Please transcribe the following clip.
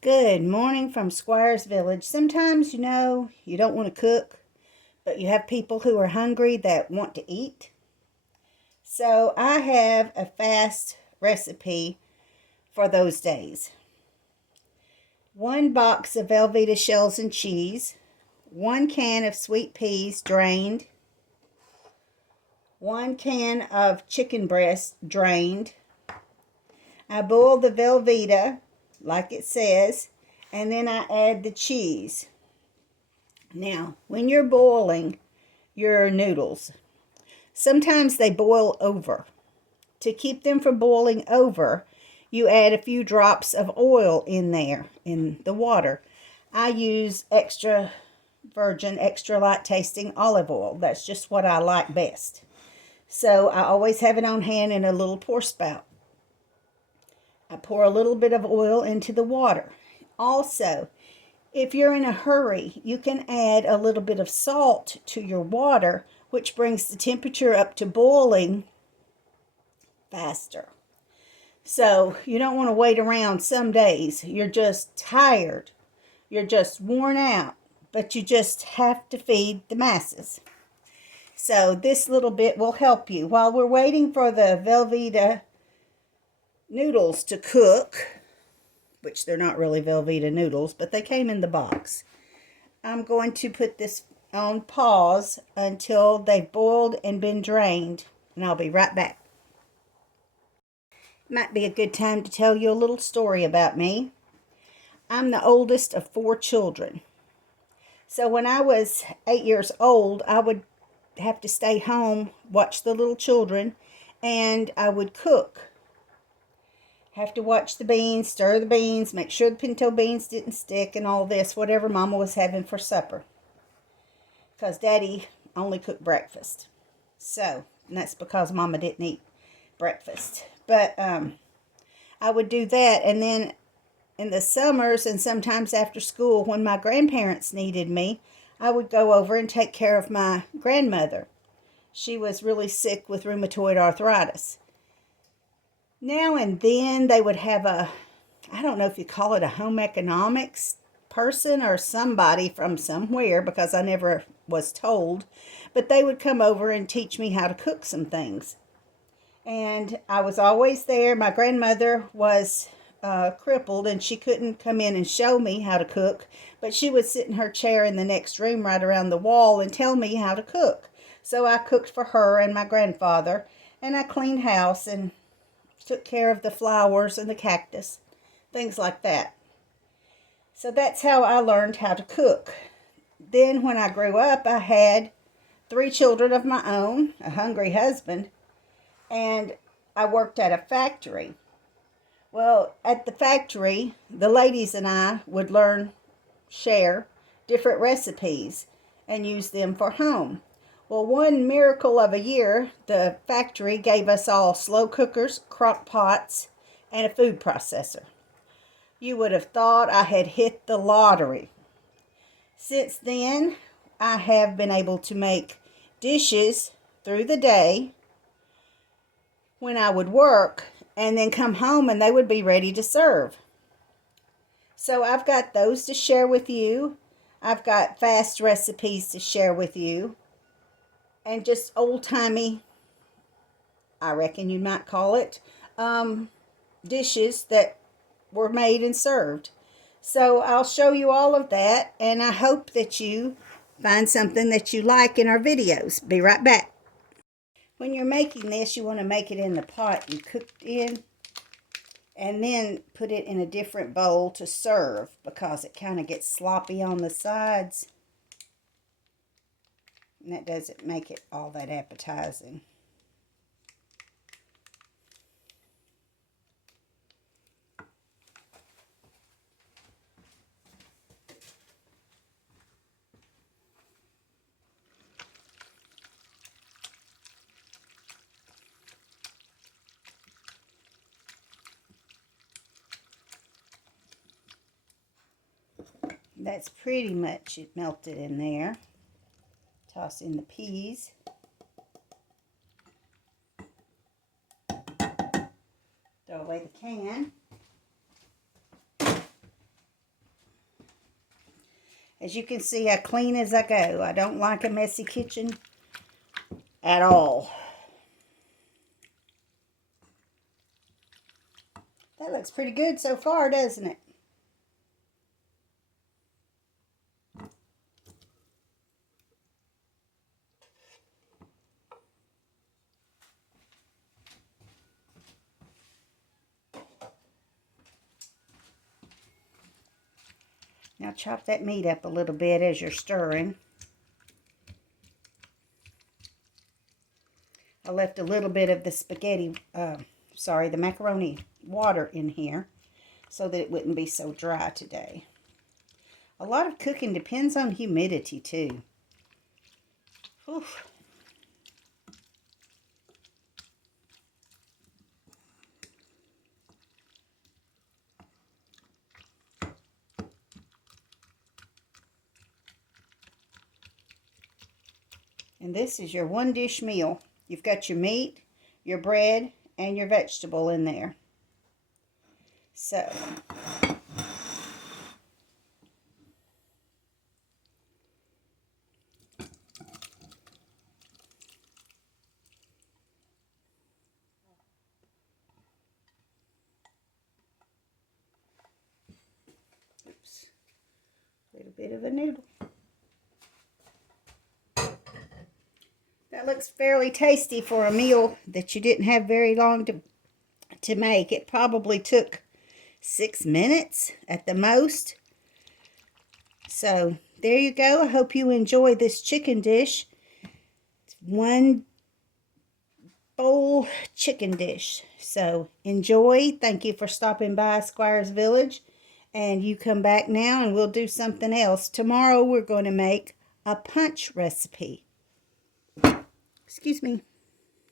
Good morning from Squires Village. Sometimes, you don't want to cook, but you have people who are hungry that want to eat. So I have a fast recipe for those days. 1 box of Velveeta shells and cheese, 1 can of sweet peas drained, 1 can of chicken breast drained. I boil the Velveeta like it says, and then I add the cheese. Now, when you're boiling your noodles, sometimes they boil over. To keep them from boiling over, you add a few drops of oil in there, in the water. I use extra virgin, extra light tasting olive oil. That's just what I like best. So I always have it on hand in a little pour spout. I pour a little bit of oil into the water. Also, if you're in a hurry, you can add a little bit of salt to your water, which brings the temperature up to boiling faster. So you don't want to wait around some days. You're just tired. You're just worn out, but you just have to feed the masses. So this little bit will help you. While we're waiting for the Velveeta noodles to cook, which they're not really Velveeta noodles, but they came in the box, I'm going to put this on pause until they've boiled and been drained, and I'll be right back. Might be a good time to tell you a little story about me. I'm the oldest of 4 children. So when I was 8 years old, I would have to stay home, watch the little children, and I would cook. Have to watch the beans, stir the beans, make sure the pinto beans didn't stick, and all this, whatever Mama was having for supper. Because Daddy only cooked breakfast. So, and that's because Mama didn't eat breakfast. But I would do that, and then in the summers and sometimes after school when my grandparents needed me, I would go over and take care of my grandmother. She was really sick with rheumatoid arthritis. Now and then they would have I don't know if you call it a home economics person or somebody from somewhere, because I never was told, but they would come over and teach me how to cook some things. And I was always there. My grandmother was crippled, and she couldn't come in and show me how to cook, but she would sit in her chair in the next room right around the wall and tell me how to cook. So I cooked for her and my grandfather, and I cleaned house and took care of the flowers and the cactus, things like that. So that's how I learned how to cook. Then when I grew up, I had 3 children of my own, a hungry husband, and I worked at a factory. Well, at the factory, the ladies and I would share different recipes and use them for home. Well, one miracle of a year, the factory gave us all slow cookers, crock pots, and a food processor. You would have thought I had hit the lottery. Since then, I have been able to make dishes through the day when I would work, and then come home and they would be ready to serve. So I've got those to share with you. I've got fast recipes to share with you. And just old-timey, I reckon you might call it, dishes that were made and served. So I'll show you all of that, and I hope that you find something that you like in our videos. Be right back. When you're making this, you want to make it in the pot you cooked in, and then put it in a different bowl to serve, because it kind of gets sloppy on the sides, and that doesn't make it all that appetizing. That's pretty much it melted in there. Toss in the peas. Throw away the can. As you can see, I clean as I go. I don't like a messy kitchen at all. That looks pretty good so far, doesn't it? Now chop that meat up a little bit as you're stirring. I left a little bit of the the macaroni water in here so that it wouldn't be so dry today. A lot of cooking depends on humidity too. Oof. And this is your one dish meal. You've got your meat, your bread, and your vegetable in there. So, oops, a little bit of a noodle. That looks fairly tasty for a meal that you didn't have very long to make. It probably took 6 minutes at the most. So there you go. I hope you enjoy this chicken dish. It's one bowl chicken dish. So enjoy. Thank you for stopping by Squires Village. And you come back now and we'll do something else. Tomorrow we're going to make a punch recipe. Excuse me.